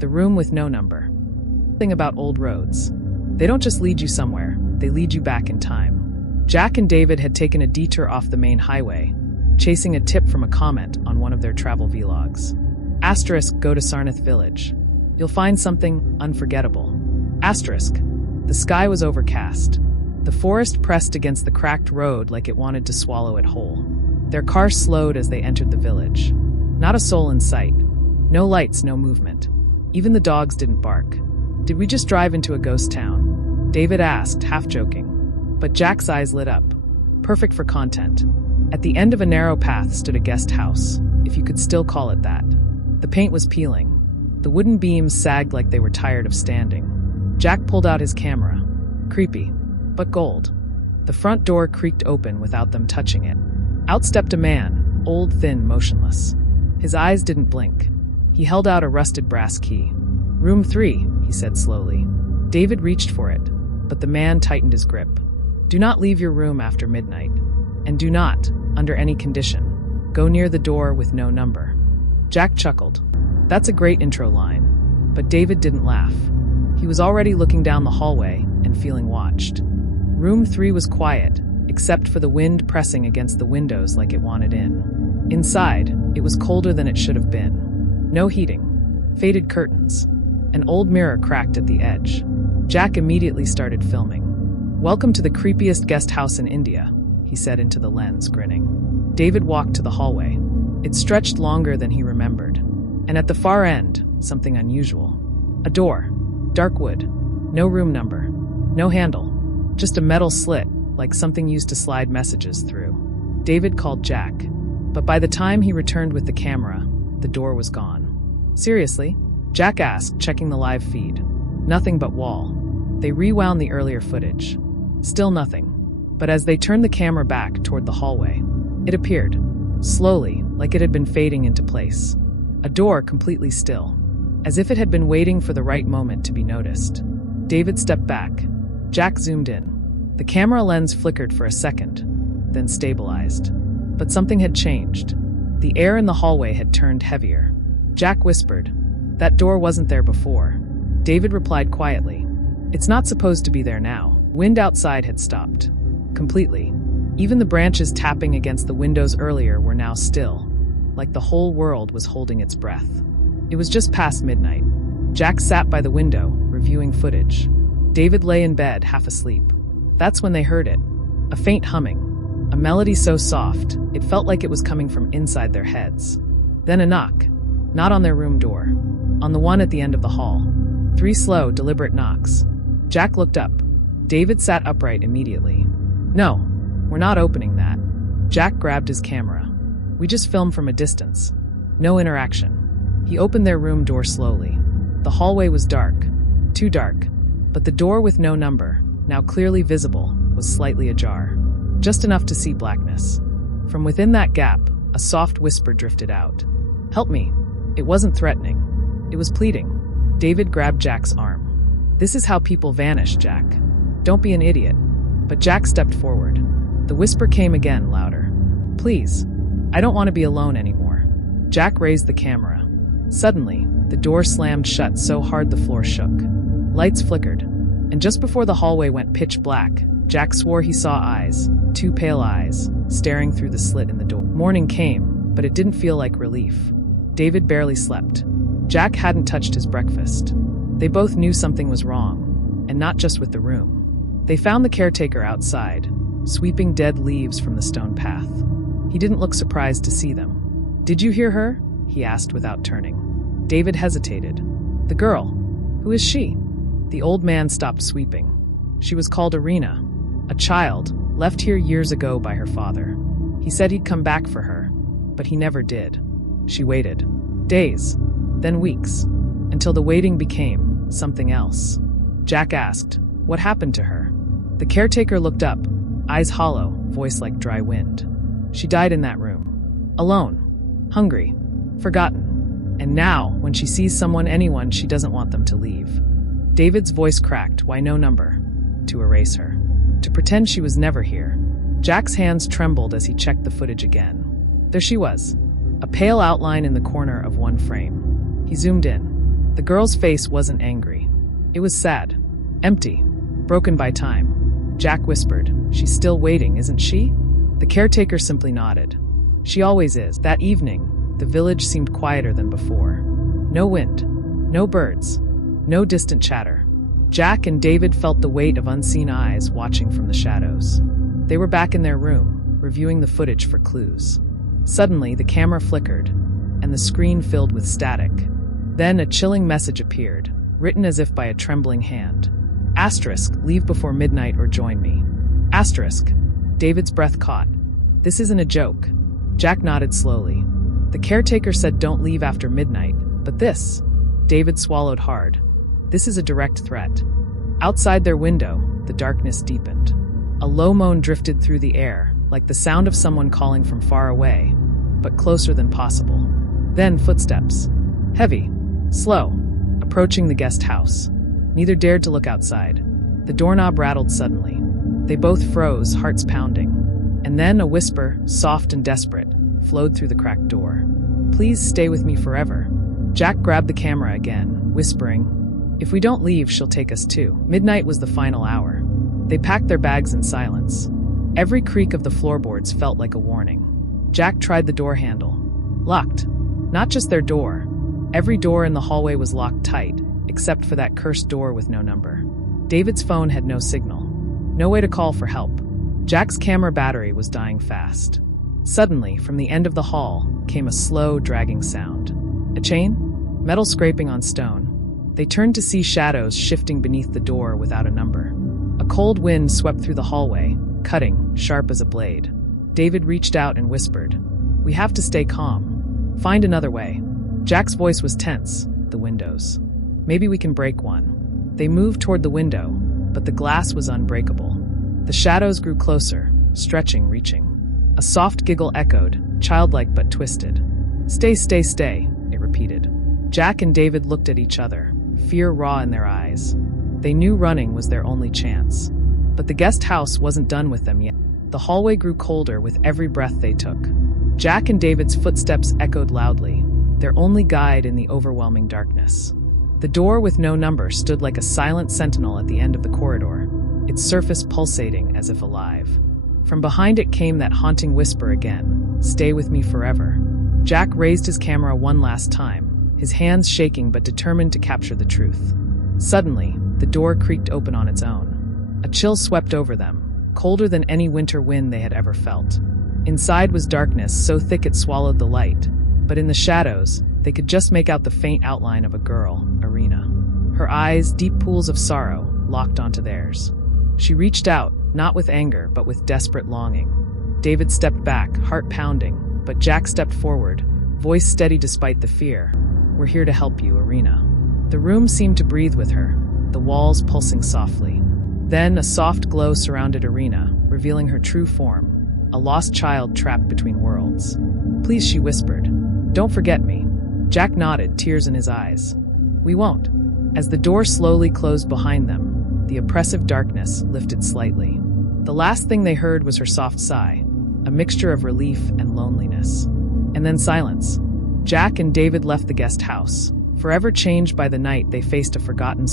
The room with no number. Thing about old roads. They don't just lead you somewhere, they lead you back in time. Jack and David had taken a detour off the main highway, chasing a tip from a comment on one of their travel vlogs. Asterisk, go to Sarnath village. You'll find something unforgettable. Asterisk, the sky was overcast. The forest pressed against the cracked road like it wanted to swallow it whole. Their car slowed as they entered the village. Not a soul in sight. No lights, no movement. Even the dogs didn't bark. Did we just drive into a ghost town? David asked, half joking. But Jack's eyes lit up. Perfect for content. At the end of a narrow path stood a guest house, if you could still call it that. The paint was peeling. The wooden beams sagged like they were tired of standing. Jack pulled out his camera. Creepy, but gold. The front door creaked open without them touching it. Out stepped a man, old, thin, motionless. His eyes didn't blink. He held out a rusted brass key. Room 3, he said slowly. David reached for it, but the man tightened his grip. Do not leave your room after midnight. And do not, under any condition, go near the door with no number. Jack chuckled. That's a great intro line. But David didn't laugh. He was already looking down the hallway and feeling watched. Room 3 was quiet, except for the wind pressing against the windows like it wanted in. Inside, it was colder than it should have been. No heating. Faded curtains. An old mirror cracked at the edge. Jack immediately started filming. Welcome to the creepiest guest house in India, he said into the lens, grinning. David walked to the hallway. It stretched longer than he remembered. And at the far end, something unusual. A door. Dark wood. No room number. No handle. Just a metal slit, like something used to slide messages through. David called Jack. But by the time he returned with the camera, the door was gone. Seriously? Jack asked, checking the live feed. Nothing but wall. They rewound the earlier footage. Still nothing. But as they turned the camera back toward the hallway, it appeared. Slowly, like it had been fading into place. A door completely still. As if it had been waiting for the right moment to be noticed. David stepped back. Jack zoomed in. The camera lens flickered for a second, then stabilized. But something had changed. The air in the hallway had turned heavier. Jack whispered, "That door wasn't there before." David replied quietly, "It's not supposed to be there now." Wind outside had stopped. Completely. Even the branches tapping against the windows earlier were now still, like the whole world was holding its breath. It was just past midnight. Jack sat by the window, reviewing footage. David lay in bed, half asleep. That's when they heard it. A faint humming. A melody so soft, it felt like it was coming from inside their heads. Then a knock. Not on their room door. On the one at the end of the hall. 3 slow, deliberate knocks. Jack looked up. David sat upright immediately. "No, we're not opening that." Jack grabbed his camera. "We just film from a distance. No interaction." He opened their room door slowly. The hallway was dark. Too dark. But the door with no number, now clearly visible, was slightly ajar. Just enough to see blackness. From within that gap, a soft whisper drifted out. "Help me." It wasn't threatening. It was pleading. David grabbed Jack's arm. "This is how people vanish, Jack. Don't be an idiot." But Jack stepped forward. The whisper came again, louder. "Please. I don't want to be alone anymore." Jack raised the camera. Suddenly, the door slammed shut so hard the floor shook. Lights flickered. And just before the hallway went pitch black, Jack swore he saw eyes, 2 pale eyes, staring through the slit in the door. Morning came, but it didn't feel like relief. David barely slept. Jack hadn't touched his breakfast. They both knew something was wrong, and not just with the room. They found the caretaker outside, sweeping dead leaves from the stone path. He didn't look surprised to see them. "Did you hear her?" he asked without turning. David hesitated. "The girl. Who is she?" The old man stopped sweeping. "She was called Irina, a child, left here years ago by her father. He said he'd come back for her, but he never did." She waited. Days, then weeks, until the waiting became something else. Jack asked, "What happened to her?" The caretaker looked up, eyes hollow, voice like dry wind. "She died in that room. Alone. Hungry. Forgotten. And now, when she sees anyone, she doesn't want them to leave." David's voice cracked. "Why no number?" "To erase her. To pretend she was never here." Jack's hands trembled as he checked the footage again. There she was. A pale outline in the corner of one frame. He zoomed in. The girl's face wasn't angry. It was sad. Empty. Broken by time. Jack whispered, "She's still waiting, isn't she?" The caretaker simply nodded. "She always is." That evening, the village seemed quieter than before. No wind. No birds. No distant chatter. Jack and David felt the weight of unseen eyes watching from the shadows. They were back in their room, reviewing the footage for clues. Suddenly, the camera flickered, and the screen filled with static. Then a chilling message appeared, written as if by a trembling hand. Asterisk, leave before midnight or join me. Asterisk. David's breath caught. This isn't a joke. Jack nodded slowly. The caretaker said don't leave after midnight, but this. David swallowed hard. This is a direct threat. Outside their window, the darkness deepened. A low moan drifted through the air, like the sound of someone calling from far away, but closer than possible. Then footsteps. Heavy. Slow. Approaching the guest house. Neither dared to look outside. The doorknob rattled suddenly. They both froze, hearts pounding. And then a whisper, soft and desperate, flowed through the cracked door. "Please stay with me forever." Jack grabbed the camera again, whispering, "If we don't leave, she'll take us too." Midnight was the final hour. They packed their bags in silence. Every creak of the floorboards felt like a warning. Jack tried the door handle. Locked. Not just their door. Every door in the hallway was locked tight, except for that cursed door with no number. David's phone had no signal. No way to call for help. Jack's camera battery was dying fast. Suddenly, from the end of the hall, came a slow, dragging sound. A chain? Metal scraping on stone. They turned to see shadows shifting beneath the door without a number. A cold wind swept through the hallway, cutting, sharp as a blade. David reached out and whispered, "We have to stay calm. Find another way." Jack's voice was tense. The windows. "Maybe we can break one." They moved toward the window, but the glass was unbreakable. The shadows grew closer, stretching, reaching. A soft giggle echoed, childlike but twisted. "Stay, stay, stay," it repeated. Jack and David looked at each other, fear raw in their eyes. They knew running was their only chance. But the guest house wasn't done with them yet. The hallway grew colder with every breath they took. Jack and David's footsteps echoed loudly, their only guide in the overwhelming darkness. The door with no number stood like a silent sentinel at the end of the corridor, its surface pulsating as if alive. From behind it came that haunting whisper again, "Stay with me forever." Jack raised his camera one last time, his hands shaking but determined to capture the truth. Suddenly, the door creaked open on its own. A chill swept over them, colder than any winter wind they had ever felt. Inside was darkness so thick it swallowed the light, but in the shadows, they could just make out the faint outline of a girl, Irina. Her eyes, deep pools of sorrow, locked onto theirs. She reached out, not with anger, but with desperate longing. David stepped back, heart pounding, but Jack stepped forward, voice steady despite the fear. "We're here to help you, Irina." The room seemed to breathe with her, the walls pulsing softly. Then a soft glow surrounded Irina, revealing her true form, a lost child trapped between worlds. "Please," she whispered, "don't forget me." Jack nodded, tears in his eyes. "We won't." As the door slowly closed behind them, the oppressive darkness lifted slightly. The last thing they heard was her soft sigh, a mixture of relief and loneliness. And then silence. Jack and David left the guest house. Forever changed by the night they faced a forgotten